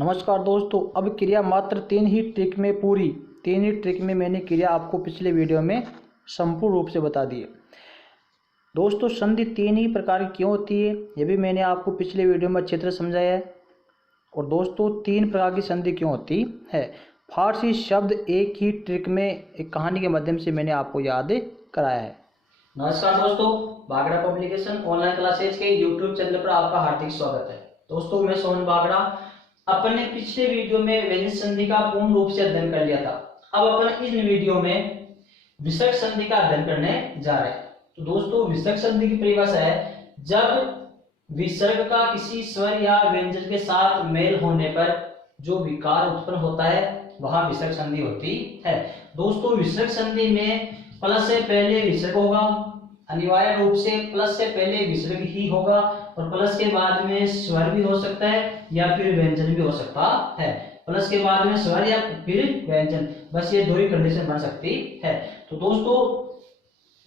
नमस्कार दोस्तों। अब क्रिया मात्र 3 ही ट्रिक में मैंने क्रिया आपको पिछले वीडियो में संपूर्ण रूप से बता दी है। दोस्तों, संधि 3 ही प्रकार की क्यों होती है ये भी मैंने आपको पिछले वीडियो में अच्छी तरह समझाया है। और दोस्तों, 3 प्रकार की संधि क्यों होती है, फारसी शब्द एक ही ट्रिक में एक कहानी के माध्यम से मैंने आपको याद कराया है। नमस्कार दोस्तों, बागड़ा पब्लिकेशन ऑनलाइन क्लासेज के यूट्यूब चैनल पर आपका हार्दिक स्वागत है। दोस्तों, मैं सोहन बागड़ा। अपने पिछले वीडियो में व्यंजन संधि का पूर्ण रूप से अध्ययन कर लिया था। अब अपन इस वीडियो में विसर्ग संधि का अध्ययन करने जा रहे हैं। तो दोस्तों, विसर्ग संधि की परिभाषा है जब विसर्ग का किसी स्वर या व्यंजन के साथ मेल होने पर जो विकार उत्पन्न होता है वह विसर्ग संधि होती है। दोस्तों, विसर्ग संधि में प्लस से पहले विसर्ग होगा, अनिवार्य रूप से प्लस से पहले विसर्ग ही होगा, और प्लस के बाद में स्वर भी हो सकता है या फिर व्यंजन भी हो सकता है। प्लस के बाद में स्वर या फिर व्यंजन, बस ये दो ही कंडीशन बन सकती है। तो दोस्तों,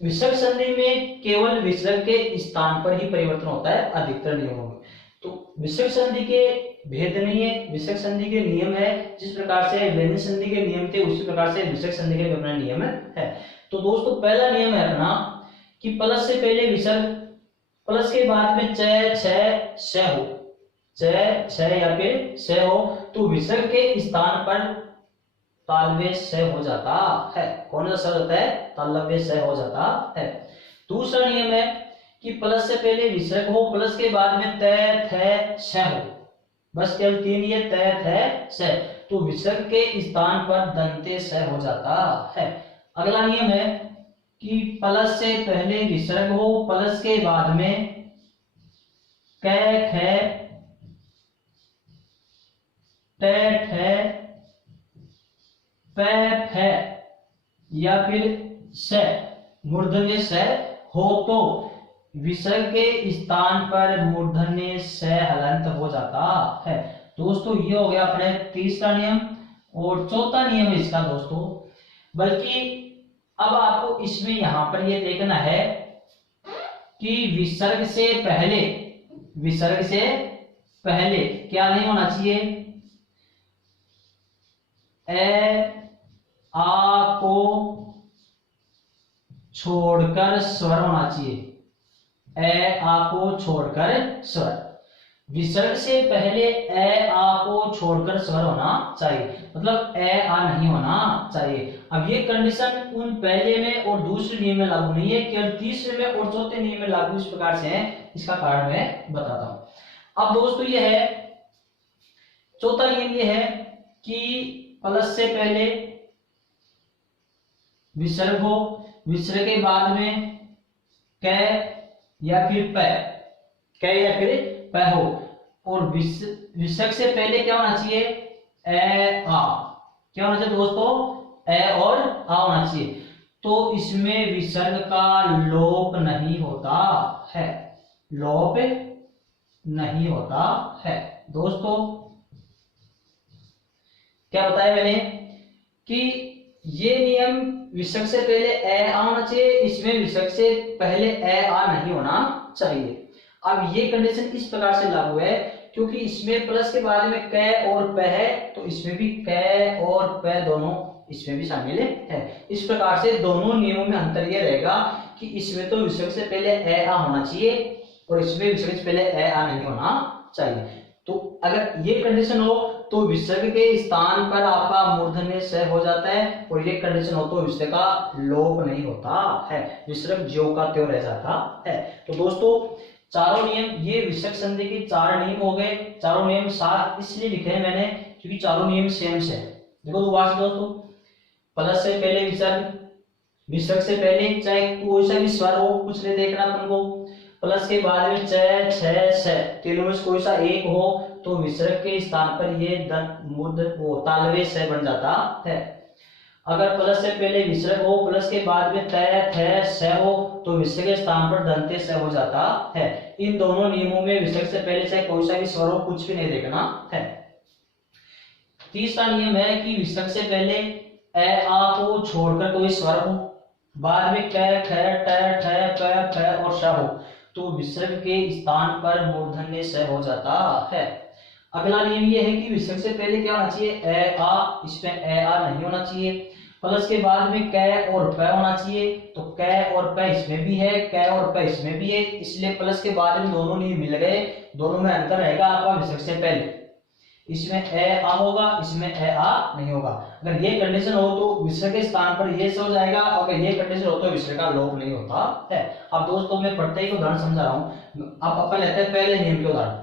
विसर्ग संधि में केवल विसर्ग के स्थान पर ही परिवर्तन होता है अधिकतर नियमों में। तो विसर्ग संधि के भेद नहीं है, विसर्ग संधि के नियम है। जिस प्रकार से व्यंजन संधि के नियम थे उसी प्रकार से विसर्ग संधि के अपना नियम है। तो दोस्तों, पहला नियम है अपना कि प्लस से पहले विसर्ग, प्लस के बाद में च छ श हो, च छ या फिर स हो तो विसर्ग के स्थान पर तालव्य स हो जाता है। कौन सा शब्द होता है? तालव्य स हो जाता है। दूसरा नियम है कि प्लस से पहले विसर्ग हो, प्लस के बाद में त थ श हो, बस केवल 3 ये त थ स, तो विसर्ग के स्थान पर दंते स हो जाता है। अगला नियम है कि प्लस से पहले विसर्ग हो, प्लस के बाद में क ख ट ठ प फ या फिर स मूर्धन्य स हो तो विसर्ग के स्थान पर मूर्धन्य स हलंत हो जाता है। दोस्तों, ये हो गया अपने तीसरा नियम। और चौथा नियम इसका दोस्तों, बल्कि अब आपको इसमें यहां पर ये देखना है कि विसर्ग से पहले क्या नहीं होना चाहिए? ए आ को छोड़कर स्वर होना चाहिए। ए आ को छोड़कर स्वर, विसर्ग से पहले ए आ को छोड़कर स्वर होना चाहिए, मतलब ए आ नहीं होना चाहिए। अब ये कंडीशन उन पहले में और दूसरे नियम में लागू नहीं है, केवल तीसरे में और चौथे नियम में लागू इस प्रकार से है। इसका कारण मैं बताता हूं। अब दोस्तों, ये है चौथा नियम, ये है कि प्लस से पहले विसर्ग हो, विसर्ग के बाद में क या फिर प, क या फिर प हो, और विसर्ग से पहले क्या होना चाहिए? ए आ। क्या होना चाहिए दोस्तों? ए और आ होना चाहिए। तो इसमें विसर्ग का लोप नहीं होता है, लोप नहीं होता है। दोस्तों, क्या बताया मैंने कि ये नियम विसर्ग से पहले ए आ होना चाहिए, इसमें विसर्ग से पहले ए आ नहीं होना चाहिए। अब ये कंडीशन इस प्रकार से लागू है क्योंकि इसमें प्लस के बाद में क और प है, तो इसमें भी क और प दोनों इसमें भी शामिल है। इस प्रकार से दोनों नियमों में अंतर यह रहेगा कि इसमें तो विसर्ग से पहले ए आ होना चाहिए और इसमें विसर्ग से पहले ए आ नहीं होना चाहिए। तो अगर ये कंडीशन हो तो विसर्ग के स्थान पर आपका मूर्धन्य स हो जाता है, और ये कंडीशन हो तो विसर्ग का लोप नहीं होता है, विसर्ग ज्यों का त्यों रह जाता है। तो दोस्तों, चारों नियम, ये विसर्ग संधि के 4 नियम हो गए। चारों नियम साथ इसलिए लिखे हैं मैंने क्योंकि चारों नियम सेम से है। देखो दोबारा दोस्तों, प्लस से पहले विसर्ग, विसर्ग से पहले चाहे कोई सा भी स्वर हो, कुछ नहीं देखना अपन को, प्लस के बाद में च छ स, तीनों में कोई सा एक हो तो विसर्ग के स्थान पर ये तालव्य स बन जाता है। अगर प्लस से पहले विसर्ग हो, प्लस के बाद में त थ स हो तो विसर्ग के स्थान पर दंते स हो जाता है। इन दोनों नियमों में विसर्ग से पहले चाहे कोई सा भी स्वर हो, कुछ भी नहीं देखना है। तीसरा नियम है कि विसर्ग से पहले ए आ को छोड़कर कोई स्वर हो, बाद में क ख ट ठ प फ और श हो तो विसर्ग के स्थान पर मूर्धन्य स हो जाता है। अगला नियम ये है कि विसर्ग से पहले क्या होना चाहिए, ए आ, इसमें ए आ नहीं होना चाहिए। प्लस के बाद में कै और प होना चाहिए, तो कै और प इसमें भी है, कै और प इसमें भी है, इसलिए प्लस के बाद में दोनों नियम मिल गए, दोनों में अंतर रहेगा आपका विसर्ग से पहले। इसमें ए आ होगा, इसमें ए आ नहीं होगा। अगर ये कंडीशन हो तो विसर्ग के स्थान पर ये से हो जाएगा, और अगर ये कंडीशन हो तो विसर्ग का लोप नहीं होता है। अब दोस्तों मैं पढ़ते ही उदाहरण समझा रहा हूँ। अब अपन लेते हैं पहले नियम के उदाहरण।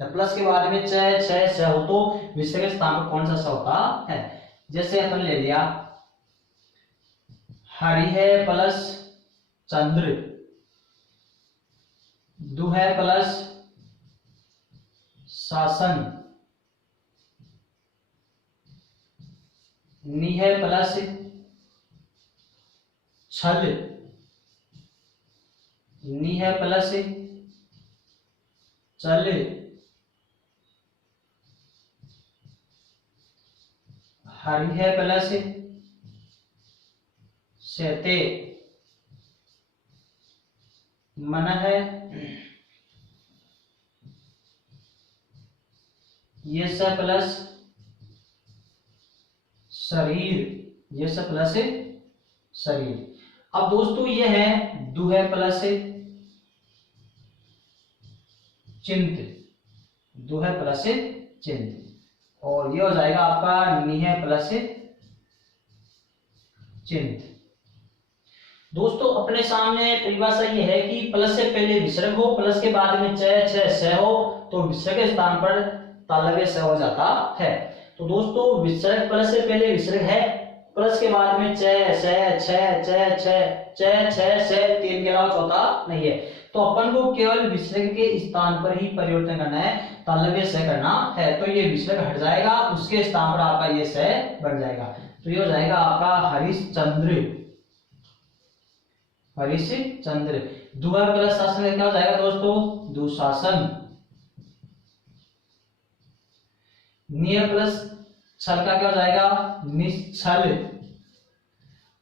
प्लस के बाद में छ हो तो विसर्ग के स्थान पर कौन सा स होता है। जैसे अपन ले लिया हरि है प्लस चंद्र, दु है प्लस शासन, नी है प्लस छल, नी है प्लस चल, हरि है प्लस सेते, मन है ये सब प्लस शरीर, ये सब प्लस शरीर। अब दोस्तों ये है दु है प्लस चिंत, दु है प्लस चिंत, और ये हो जाएगा आपका नी है प्लस चिंत। दोस्तों अपने सामने परिभाषा ये है कि प्लस से पहले विसर्ग हो, प्लस के बाद में छ हो तो विसर्ग के स्थान पर तालव्य स हो जाता है। तो दोस्तों विसर्ग प्लस से पहले विसर्ग है, प्लस के बाद में तीन के अलावा चौथा नहीं है। तो अपन को केवल विसर्ग के स्थान पर ही परिवर्तन करना है, तालव्य स करना है। तो ये विसर्ग हट जाएगा, उसके स्थान पर आपका ये स बन जाएगा। तो ये हो जाएगा आपका हरिश्चंद्र, हरिश्चंद्र। दुआ प्लस शासन का क्या हो जाएगा दोस्तों, दुशासन। निय प्लस छल का क्या हो जाएगा, निश्चल,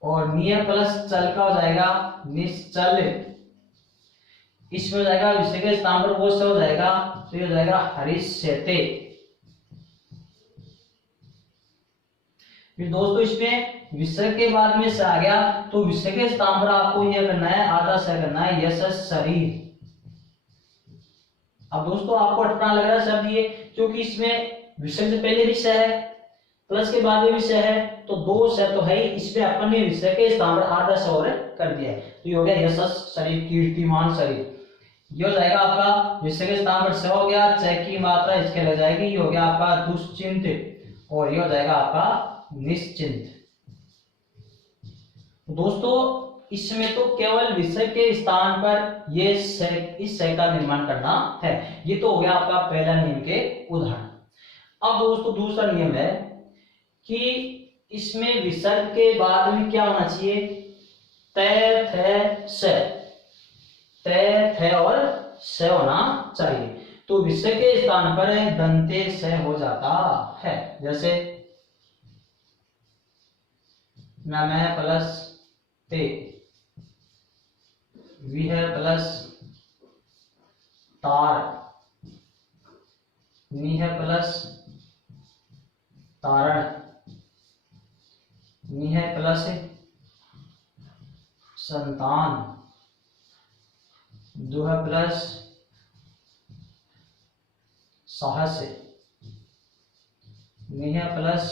और निय प्लस चल का हो जाएगा निश्चल। इसमें हो जाएगा विसर्ग के स्थान पर वो से हो जाएगा, तो ये हो जाएगा हरिष्यते। फिर दोस्तों इसमें विसर्ग के बाद में से आ गया, तो विसर्ग के स्थान पर आपको यह करना है, आधा स करना है, यश शरीर। अब दोस्तों आपको अटपटा लग रहा है शब्द ये, क्योंकि इसमें विसर्ग से पहले भी स है, प्लस के बाद में भी स है, तो दो स तो है, इसमें अपन ने विसर्ग के स्थान पर आधा स और कर दिया है। तो ये हो गया यश शरीर, कीर्तिमान शरीर। ये हो जाएगा आपका विसर्ग के स्थान पर स हो गया, च की मात्रा इसके लग जाएगी, ये हो गया आपका दुश्चिंत, और ये हो जाएगा आपका निश्चिंत। दोस्तों इसमें तो केवल विसर्ग के स्थान पर ये इस स का निर्माण करना है। ये तो हो गया आपका पहला नियम के उदाहरण। अब दोस्तों दूसरा नियम है कि इसमें विसर्ग के बाद में क्या होना चाहिए, तय थ स, तय थ और स होना चाहिए। तो विसर्ग के स्थान पर दंते स हो जाता है। जैसे नमः प्लस ते, विह प्लस तार, निह प्लस तारण, निह प्लस संतान, दुह प्लस साहस, निह प्लस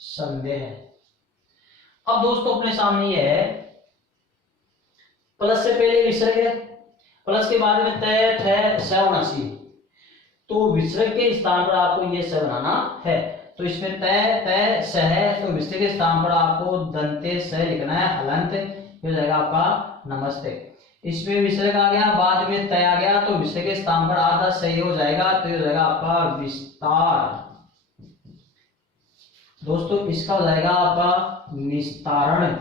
संदेह। अब दोस्तों अपने सामने ये है, प्लस से पहले विसर्ग है, प्लस के बाद में तय ठ स होना चाहिए। तो विसर्ग के स्थान पर आपको ये स बनाना है। तो इसमें तय तय स है, तो विसर्ग के स्थान पर आपको दंते स लिखना है, हलंत। हो जाएगा आपका नमस्ते। इसमें विसर्ग आ गया, बाद में तय आ गया, तो विसर्ग के स्थान पर आधा सही हो जाएगा, तो ये हो जाएगा आपका विस्तार। दोस्तों इसका हो जाएगा आपका निस्तारण।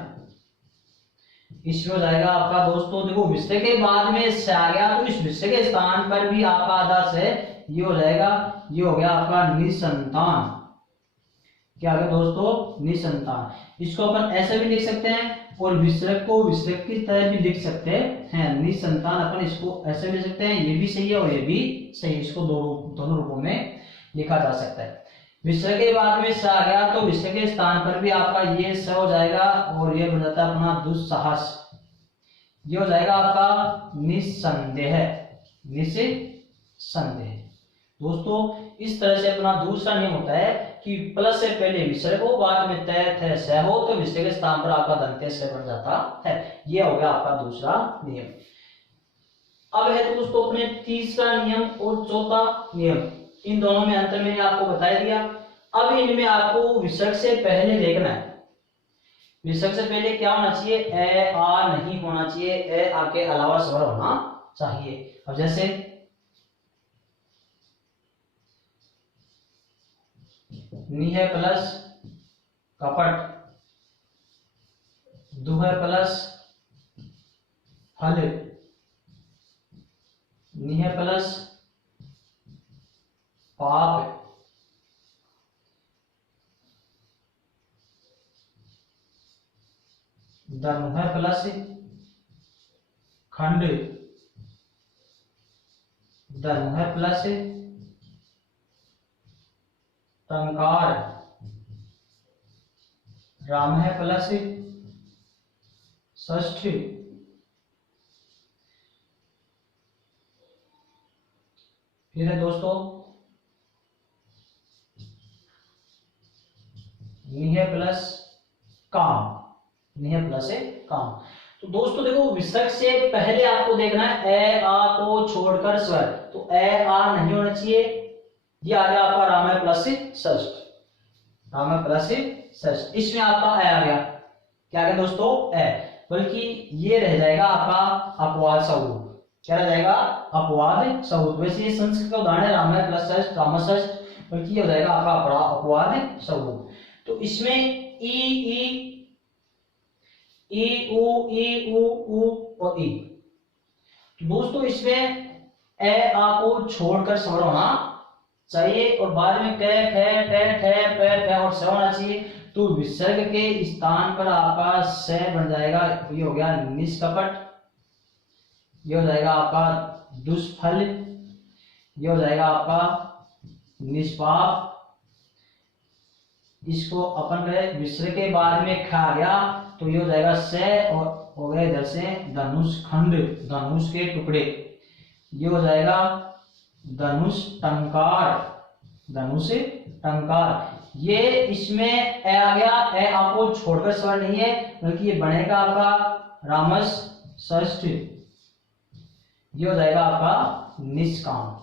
इसमें हो जाएगा आपका दोस्तों देखो विसर्ग के बाद में से आ गया, तो इस विसर्ग के स्थान पर भी आपका आधा से ये हो जाएगा, ये हो गया आपका निसंतान। क्या है दोस्तों, निसंतान। इसको अपन ऐसे भी लिख सकते हैं और विसर्ग को विसर्ग की तरह भी लिख सकते हैं, निसंतान। अपन इसको ऐसे भी लिख सकते हैं, ये भी सही है और ये भी सही है। इसको दोनों रूपों में लिखा जा सकता है। विसर्ग के बाद में स आ गया तो विसर्ग के स्थान पर भी आपका ये स हो जाएगा और ये बन जाता है अपना दुस्साहस। ये हो जाएगा आपका निस्संदेह, निस्संदेह। दोस्तों इस तरह से अपना दूसरा नियम होता है कि प्लस से पहले विसर्ग हो, बाद में तय थ स हो, तो विसर्ग के स्थान पर आपका दंत्य स बन जाता है। ये हो गया आपका दूसरा नियम। अब है दोस्तों अपने तीसरा नियम और चौथा नियम। इन दोनों में अंतर मैंने आपको बता दिया। अब इनमें आपको विसर्ग से पहले देखना है। विसर्ग से पहले क्या होना चाहिए, ए आ नहीं होना चाहिए, ए आ के अलावा स्वर होना चाहिए। अब जैसे निह प्लस कपट, दुह प्लस फल, निह प्लस पाप, दनुह प्लस खंड, दनुह प्लस टंकार, राम प्लस षष्ठी, फिर है दोस्तों निह प्लस काम, निह प्लस काम। तो दोस्तों देखो विसर्ग से पहले आपको देखना है ए आ को छोड़कर स्वर, तो ए आ नहीं होना चाहिए। ये आ गया आपका राम प्लस षष्ठ, राम प्लस षष्ठ, इसमें आपका ए आ गया। क्या गया दोस्तों, ए, बल्कि ये रह जाएगा आपका अपवाद स्वरूप। क्या रह जाएगा, अपवाद स्वरूप। वैसे ये संस्कृत का उदाहरण है राम प्लस षष्ठ, राम षष्ठ, बल्कि ये हो जाएगा आपका अपवाद स्वरूप। तो इसमें ई उ और ई। तो दोस्तों इसमें ए आ को छोड़कर स्वर होना चाहिए और बाद में क ख ठ ठ प और स होना चाहिए। तो विसर्ग के स्थान पर आपका स बन जाएगा। ये हो गया निष्कपट, ये हो जाएगा आपका दुष्फल, ये हो जाएगा आपका निष्पाप। इसको अपन कहे विसर्ग के बाद में ख आ गया तो ये हो जाएगा से और हो गया इधर से धनुष खंड, धनुष के टुकड़े। ये हो जाएगा धनुष टंकार, धनुष टंकार। ये इसमें ए आ गया, ए आपको छोड़कर स्वर नहीं है बल्कि ये बनेगा आपका रामस षष्ठ। ये हो जाएगा आपका निष्काम।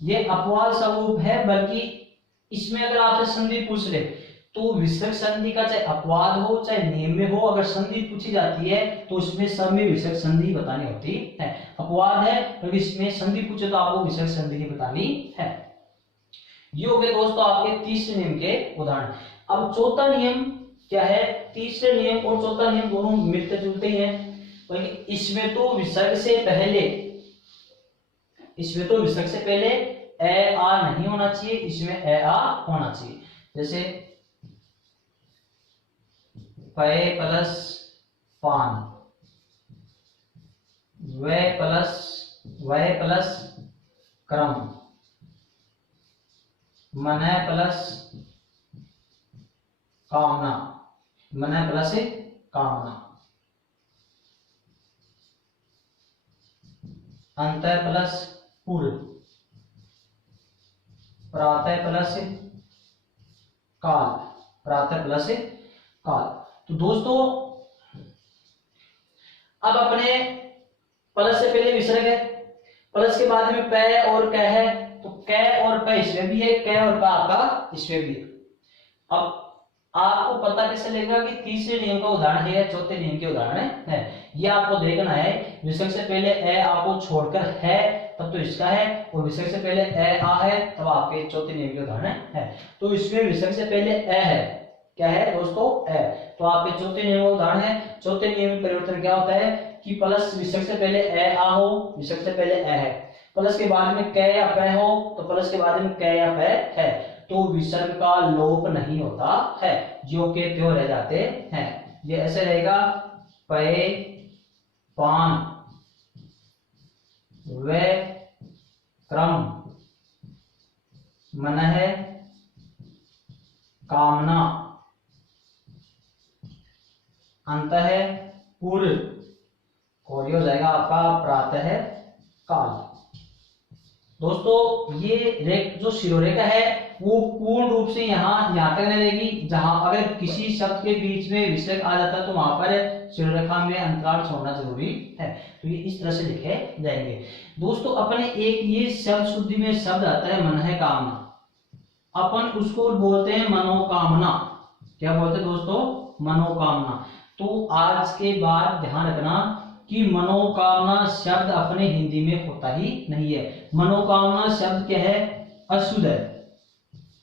ये अपवाद स्वरूप है, बल्कि इसमें अगर आपसे संधि पूछ ले तो विसर्ग संधि का चाहे अपवाद हो चाहे नियम में हो, अगर संधि पूछी जाती है तो उसमें सब में विसर्ग संधि बतानी होती है। अपवाद है क्योंकि इसमें संधि पूछे तो आपको विसर्ग संधि ही बतानी है। ये हो गए दोस्तों आपके तीसरे नियम के उदाहरण। अब चौथा नियम क्या है, तीसरे नियम और चौथा नियम दोनों मिलते जुलते ही हैं, बल्कि इसमें तो विसर्ग से पहले, इसमें तो विसर्ग से पहले ए आ नहीं होना चाहिए, इसमें ए आ होना चाहिए। जैसे पय प्लस पान, वय प्लस क्रम, मन प्लस कामना, मन प्लस कामना, अंत प्लस पूर्व, प्रातः प्लस काल, प्रातः प्लस काल। तो दोस्तों अब अपने प्लस से पहले विसर्ग है, प्लस के बाद में प और क है, तो क और प इसमें भी है, क और प आपका इसमें भी है। अब आपको पता कैसे लगेगा कि तीसरे नियम का उदाहरण है, चौथे नियम के उदाहरण है। ये आपको देखना है, विसर्ग से पहले ए आ को छोड़कर है तब तो इसका है, और विसर्ग से पहले ए आ है तब आपके चौथे नियम के उदाहरण है। तो इसमें विसर्ग से पहले ए है, क्या है दोस्तों, ए, तो आपके चौथे नियम का उदाहरण है। चौथे नियम में परिवर्तन क्या होता है कि प्लस विसर्ग से पहले ए आ हो, विसर्ग से पहले ए है, प्लस के बाद में क या प हो तो प्लस के बाद में क या प है। तो विसर्ग का लोप नहीं होता है, जो के त्यों रह जाते हैं। ये ऐसे रहेगा पे पान वे क्रम मनः कामना अंतः पूर्व, और ये हो जाएगा आपका प्रातः काल। दोस्तों ये जो शिरोरेखा है वो पूर्ण रूप से यहाँ तक नहीं रहेगी, जहां अगर किसी शब्द के बीच में विसर्ग आ जाता है तो वहां पर शिरोरेखा में अंतराल छोड़ना जरूरी है। तो ये इस तरह से लिखे जाएंगे। दोस्तों अपने एक ये शब्द शुद्धि में शब्द आता है मनः कामना, अपन उसको बोलते हैं मनोकामना। क्या बोलते हैं दोस्तों? मनोकामना। तो आज के बाद ध्यान रखना कि मनोकामना शब्द अपने हिंदी में होता ही नहीं है। मनोकामना शब्द क्या है? अशुद्ध है।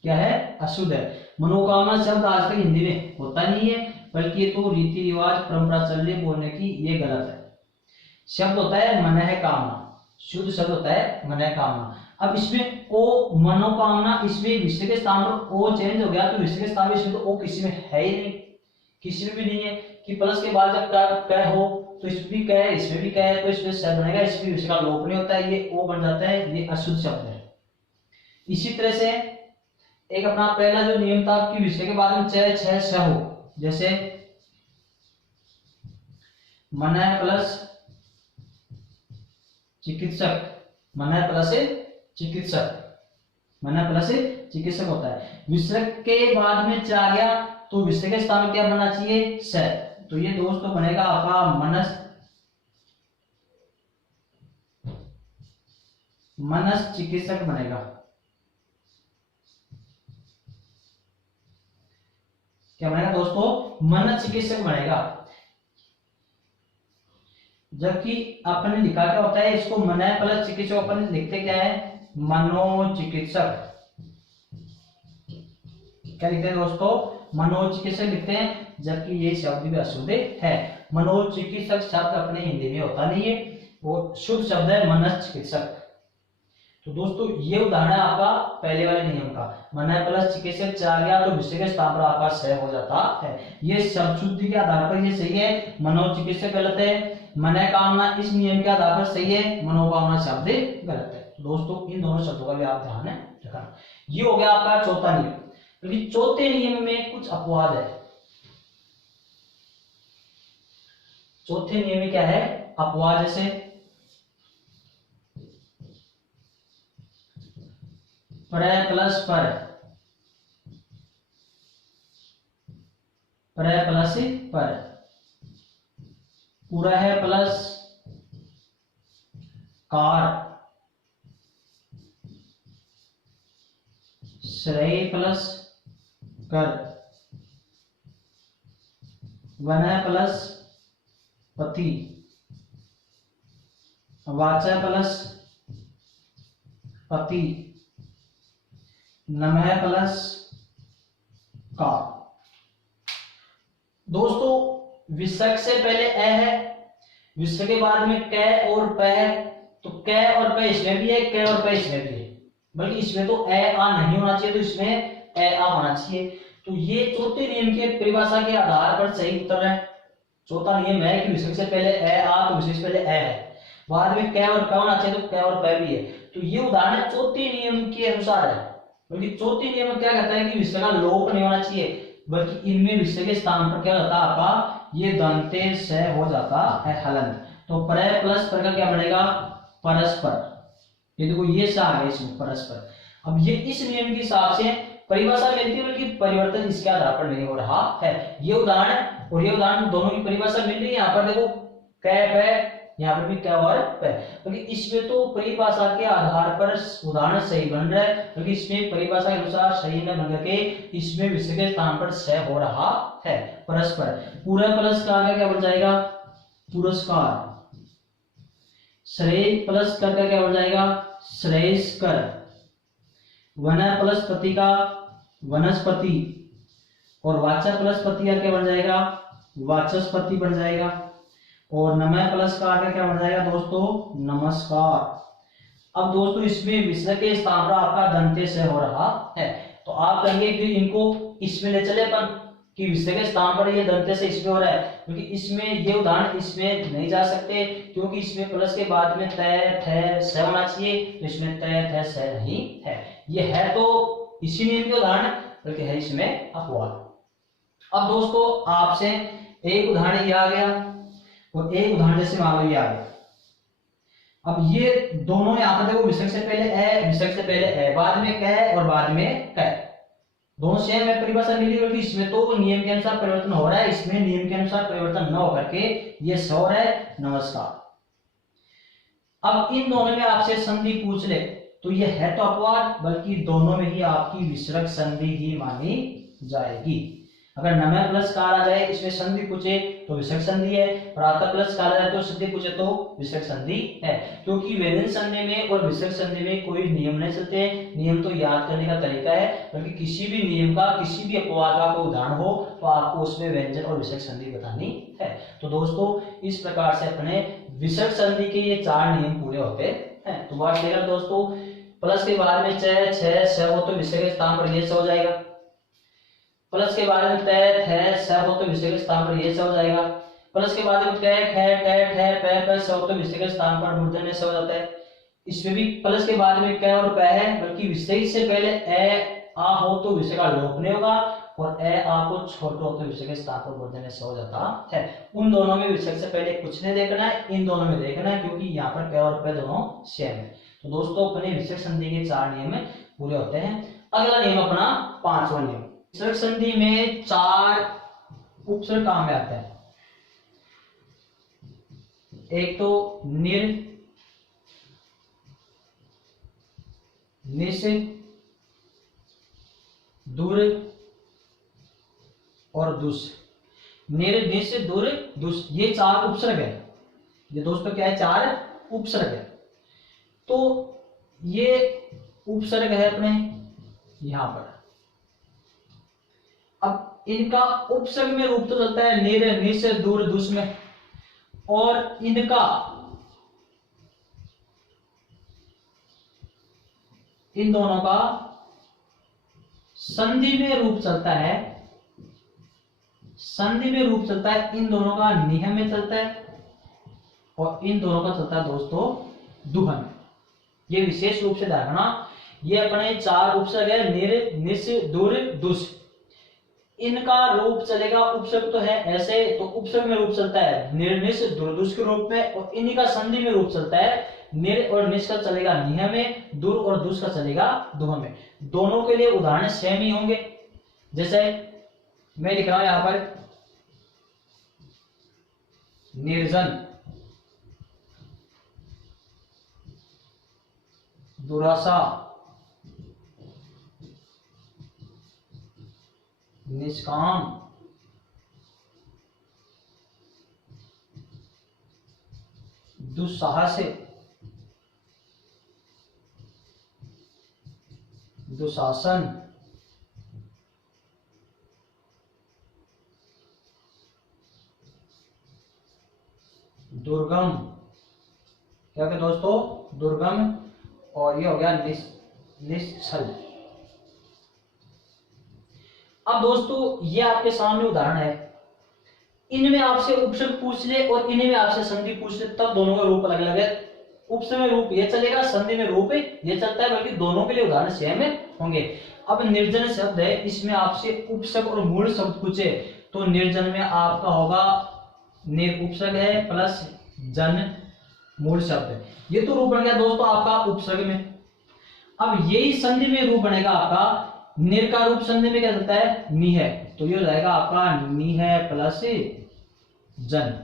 क्या है? अशुद्ध है। मनोकामना शब्द आज तक हिंदी में होता नहीं है, बल्कि ये तो रीति रिवाज परंपरा चलने बोलने की ये गलत है। शब्द होता है मनः कामना, शुद्ध शब्द होता है मनः कामना। अब इसमें ओ मनोकामना, इसमें विसर्ग के स्थान पर ओ चेंज हो गया, तो विसर्ग के स्थान पर इसमें तो ओ किसी में है ही नहीं, किसी में भी नहीं है। कि प्लस के बाद जब क हो तो इसमें भी क है, इसमें भी क है, तो इसमें स बनेगा, इसमें विसर्ग का लोप नहीं होता है, ये ओ बन जाता है, ये अशुद्ध शब्द है। इसी तरह से एक अपना पहला जो नियम था कि विसर्ग के बाद में च छ स हो, जैसे मनः प्लस चिकित्सक, मनः प्लस चिकित्सक, मनः प्लस चिकित्सक होता है। विसर्ग के बाद में च आ गया तो विसर्ग के स्थान में क्या बनना चाहिए? स। तो ये दोस्तों बनेगा आपका मनस चिकित्सक बनेगा। क्या बनेगा दोस्तों? मनस चिकित्सक बनेगा। जबकि आपने लिखा क्या होता है इसको? मनः प्लस चिकित्सक, अपन लिखते क्या है? मनोचिकित्सक। क्या लिखते हैं दोस्तों? मनोचिकित्सक लिखते हैं, जबकि ये शब्द भी अशुद्ध है। मनोचिकित्सक शब्द अपने हिंदी में होता नहीं है, वो शुद्ध शब्द है मनस चिकित्सक। तो दोस्तों ये उदाहरण है आपका पहले वाले नियम का। मनः प्लस चिकित्सक च आ गया तो विसर्ग के स्थान पर आपका स हो जाता है। ये शब्द शुद्धि के आधार पर ये सही है, मनोचिकित्सक गलत है। मनः कामना इस नियम के आधार पर सही है, मनोकामना शब्द गलत है। तो दोस्तों इन दोनों शब्दों का भी आप ध्यान रखना। ये हो गया आपका चौथा नियम। क्योंकि चौथे नियम में कुछ अपवाद है। चौथे नियम में क्या है? अपवाद। जैसे पर प्लस पर, प्लस पर, पूरा है प्लस कार, श्रेय प्लस कर, वनः प्लस पति, वाचा प्लस पति, नमः प्लस का। दोस्तों विसर्ग से पहले ए है, विसर्ग के बाद में क और प है, तो क और प इसमें भी है, क और प इसमें भी है, बल्कि इसमें तो ए आ नहीं होना चाहिए, तो इसमें ए आ होना चाहिए। तो ये चौथे नियम के परिभाषा के आधार पर सही उत्तर है। चौथा नियम है कि विसर्ग से पहले ए आ तो विसर्ग से पहले ए है, बाद में क और प होना चाहिए, तो क और प भी है। तो ये उदाहरण चौथे नियम के अनुसार है। क्योंकि चौथे नियम क्या कहता है कि विसर्ग का लोप नहीं होना चाहिए, बल्कि इनमें विसर्ग के स्थान पर क्या होता है आपका? ये दंते स हो जाता है हलंत। तो पर प्लस पर का क्या बनेगा? परस्पर। ये देखो ये सा आ गया इसमें परस्पर। अब ये इस नियम के हिसाब से परिभाषा मिलती है, बल्कि परिवर्तन इसके आधार पर नहीं हो रहा है। ये उदाहरण और ये उदाहरण दोनों की परिभाषा मिल रही है। यहाँ पर देखो क प, यहाँ पर भी क और प, बल्कि इसमें तो परिभाषा के आधार पर उदाहरण सही बन रहा है, बल्कि इसमें परिभाषा के अनुसार सही न बन करके इसमें विसर्ग के स्थान पर स हो रहा है परस्पर। पूरा प्लस का आगे क्या बन जाएगा? पुरस्कार। श्रेय प्लस कर का क्या बन जाएगा? श्रेयस्कर। वनः प्लस पति का वनस्पति, और वाचा प्लस पति का क्या बन जाएगा? वाचस्पति बन जाएगा। और नमः प्लस का आगे क्या बन जाएगा दोस्तों? नमस्कार। अब दोस्तों इसमें विसर्ग के स्थान पर आपका दंते से हो रहा है। तो आप कहेंगे कि इनको इसमें ले चले अपन कि विसर्ग के स्थान पर ये दंत्य से इसमें हो रहा है, क्योंकि इसमें ये उदाहरण इसमें नहीं जा सकते, क्योंकि इसमें प्लस के बाद में तय थ स होना चाहिए, तो इसमें तय थ स नहीं है। ये है तो इसी नियम के उदाहरण, बल्कि है इसमें अपवाद। अब दोस्तों आपसे एक उदाहरण ये आ गया और एक उदाहरण जैसे मान लो ये आ गया। अब ये दोनों यहाँ पर देखो, विसर्ग से पहले ए, विसर्ग से पहले ए, बाद में क और बाद में क, दोनों सेम है, परिभाषा मिली, बल्कि इसमें तो नियम के अनुसार परिवर्तन हो रहा है, इसमें नियम के अनुसार परिवर्तन न होकर के ये सौर है नमस्कार। अब इन दोनों में आपसे संधि पूछ ले तो ये है तो अपवाद, बल्कि दोनों में ही आपकी विसर्ग संधि ही मानी जाएगी। अगर नमः प्लस काल आ जाए, इसमें संधि पूछे तो विसर्ग संधि है, प्रातः प्लस काल आ जाए तो संधि पूछे तो विसर्ग संधि है, क्योंकि व्यंजन संधि में और विसर्ग संधि में कोई नियम नहीं चलते। नियम तो याद करने का तरीका है, बल्कि किसी भी नियम का, किसी भी अपवाद का कोई उदाहरण हो तो आपको उसमें व्यंजन और विसर्ग संधि बतानी है। तो दोस्तों इस प्रकार से अपने विसर्ग संधि के ये 4 नियम पूरे होते हैं। तो बात क्लियर दोस्तों, प्लस के बाद में च छ स हो तो विसर्ग के स्थान पर ये स हो जाएगा, प्लस के बाद में तय थ स हो तो विसर्ग के स्थान पर ये स हो जाएगा, प्लस के बाद में क ख ट ठ प प स हो तो विसर्ग के स्थान पर मूर्धन्य स हो जाता है। इसमें भी प्लस के बाद में क और प है, बल्कि विसर्ग से पहले ए आ हो तो विसर्ग का लोप नहीं होगा, और ए आ को छोड़ो तो विसर्ग के स्थान पर मूर्धन्य स हो जाता है। उन दोनों में विसर्ग से पहले कुछ नहीं देखना है, इन दोनों में देखना है, क्योंकि यहाँ पर क और प दोनों सेम है। तो दोस्तों अपने विसर्ग संधि के 4 नियम पूरे होते हैं। अगला नियम अपना 5वां नियम, विसर्ग संधि में 4 उपसर्ग काम में आते हैं। एक तो निर, निस, दूर और दुस। निर, निस, दूर, दुस, ये 4 उपसर्ग है। ये दोस्तों क्या है, 4 उपसर्ग है। तो ये उपसर्ग है अपने यहां पर। अब इनका उपसर्ग में रूप तो चलता है निर, निस, दूर, दुस में, और इनका इन दोनों का संधि में रूप चलता है, संधि में रूप चलता है, इन दोनों का निह में चलता है, और इन दोनों का चलता है दोस्तों दुहन। ये विशेष रूप से ध्यान रखना, ये अपने 4 उपसर्ग है, निर, निस, दूर, दुस। इनका रूप चलेगा, उपसर्ग तो है ऐसे, तो उपसर्ग में रूप चलता है निर्निस, दुर्दुस के रूप में, और इन्हीं का संधि में रूप चलता है निर और निस का चलेगा निह में, दुर और दुस का चलेगा दुह में। दोनों के लिए उदाहरण सेम ही होंगे। जैसे मैं लिख रहा हूं यहां पर निर्जन, दुरासा, निष्काम, दुस्साहस, दुशासन, दुर्गम, क्या क्या दोस्तों, दुर्गम, और ये हो गया निश्चल। अब दोस्तों ये आपके सामने उदाहरण है, इनमें आपसे उपसर्ग पूछ ले और इन्हीं में आपसे संधि पूछ ले, तब दोनों का रूप अलग अलग है। उपसर्ग में रूप ये चलेगा, संधि में रूप ये चलता है, बल्कि दोनों के लिए उदाहरण सेम होंगे। अब निर्जन शब्द है, इसमें आपसे उपसर्ग और मूल शब्द पूछे तो निर्जन में आपका होगा निर उपसर्ग है प्लस जन मूल शब्द है। ये तो रूप बन गया दोस्तों आपका उपसर्ग में। अब यही संधि में रूप बनेगा आपका, निर का रूप संधि में क्या चलता है, नि है, तो ये हो जाएगा आपका नि है प्लस जन।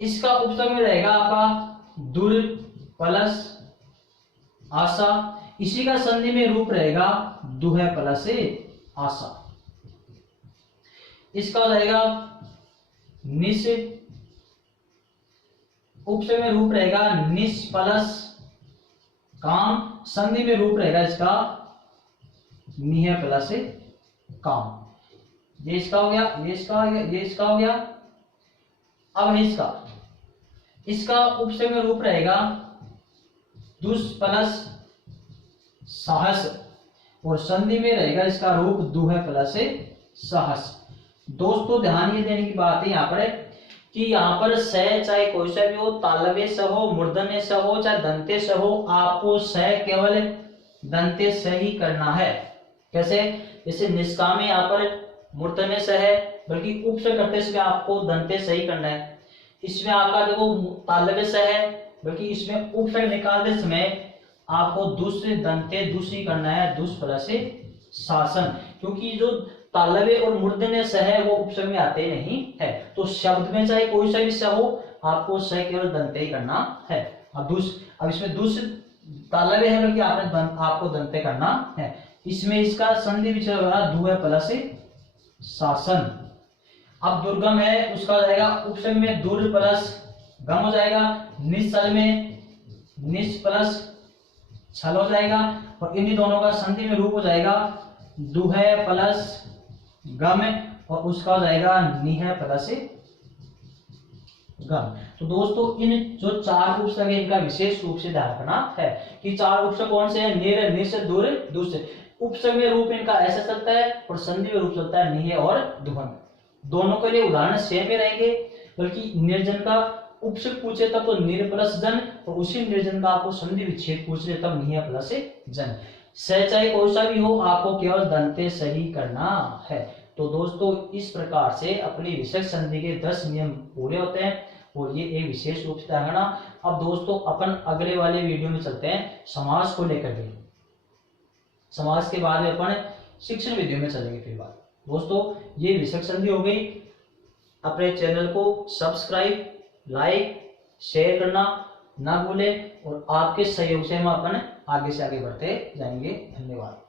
इसका उपसर्ग में रहेगा आपका दुर प्लस आशा, इसी का संधि में रूप रहेगा दुह प्लस आशा। इसका हो जाएगा निस, उपसर्ग में रूप रहेगा निस प्लस काम, संधि में रूप रहेगा इसका निह प्लस काम। ये इसका हो गया, ये इसका हो गया, ये इसका हो गया। अब इसका उपसर्ग में रूप रहेगा दुस प्लस साहस, और संधि में रहेगा इसका रूप दुह प्लस सहस। दोस्तों ध्यान ये देने की बात है यहाँ पर कि यहाँ पर स चाहे कोई सा भी हो, तालव्य स हो, मूर्धन्य स हो, चाहे दंते स हो, आपको स केवल दंते स ही करना है। कैसे? जैसे निष्काम में यहाँ पर मूर्धन्य स है, बल्कि उपस करते इसमें आपको दंते स ही करना है। इसमें आपका देखो तालव्य स है, बल्कि इसमें उपस निकालते समय आपको दूसरे दंते दूसरी करना है, दुस प्लस शासन, क्योंकि जो तालव्य और मूर्धन्य स है वो उपसर्ग में आते नहीं है। तो शब्द में चाहे कोई सा भी स हो, आपको स केवल दंते ही करना है। अब इसमें दूसरे तालव्य है बल्कि आपको दंते करना है। इसमें इसका संधि विच्छेद होगा दुह प्लस शासन। अब दुर्गम है, उसका हो जाएगा उपसर्ग में दुर प्लस गम हो जाएगा, निश्चल में निश प्लस छल हो जाएगा, और इन्हीं दोनों का संधि में रूप हो जाएगा दुह प्लस गम, और उसका हो जाएगा निह प्लस गम। तो दोस्तों इन जो चार उपसर्ग है इनका विशेष रूप से ध्यान रखना है कि चार उपसर्ग कौन से हैं? निर, निश, दुर, दुस। उपसर्ग में रूप इनका ऐसा चलता है और संधि में रूप चलता है निह और दुहन। दोनों के लिए उदाहरण सेम ही रहेंगे, बल्कि निर्जन का उपसर्ग पूछे तब तो निर प्लस जन, और उसी निर्जन का आपको संधि विच्छेद पूछे तब निह प्लस जन। स चाहे कोई सा भी हो, आपको केवल दंते सही करना है। तो दोस्तों इस प्रकार से अपनी विषयक संधि के 10 नियम पूरे होते हैं, और ये एक विशेष रूप से ध्यान रखना। अब दोस्तों अपन अगले वाले वीडियो में चलते हैं समास को लेकर के। समास के बाद में अपन शिक्षण विधियों में चलेंगे फिर बात। दोस्तों ये विषयक संधि हो गई। अपने चैनल को सब्सक्राइब, लाइक, शेयर करना ना भूलें, और आपके सहयोग से हम अपन आगे से आगे बढ़ते जाएंगे। धन्यवाद।